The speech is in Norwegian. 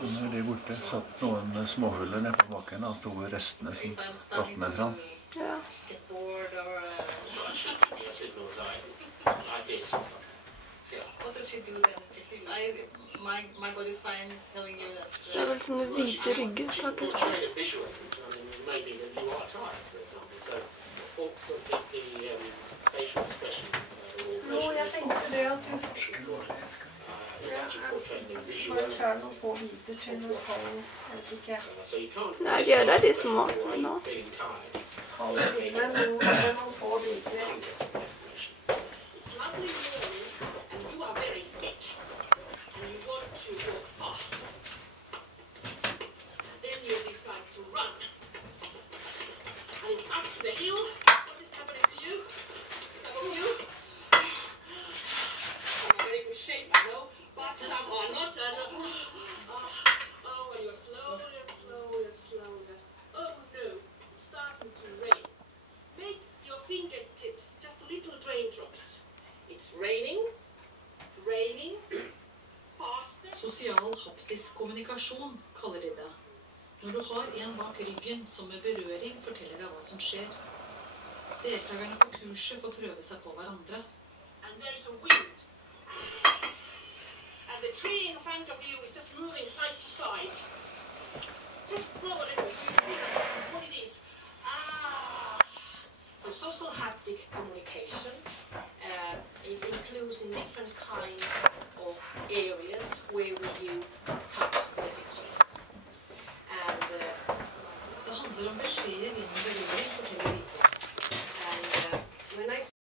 Når de borte satt noen småhuller nede på bakken og sto restene som datt ned fra. Ja. Det vel sånne hvite rygger, takker. Jo, jeg tenkte det at du har selv noen få hvite til noen kald, jeg vet ikke. Nei, de er der de små nå. Kald hvite, noen få hvite. Sosial haptisk kommunikasjon, kaller de det. Når du har en bak ryggen som med berøring forteller deg hva som skjer. Deltakerne på kurset får prøve seg på hverandre. And there's a wind. And the tree in front of you is just moving side to side. Just blow a little so you feel what it is. So social haptic communication, it includes in different kinds of areas where we use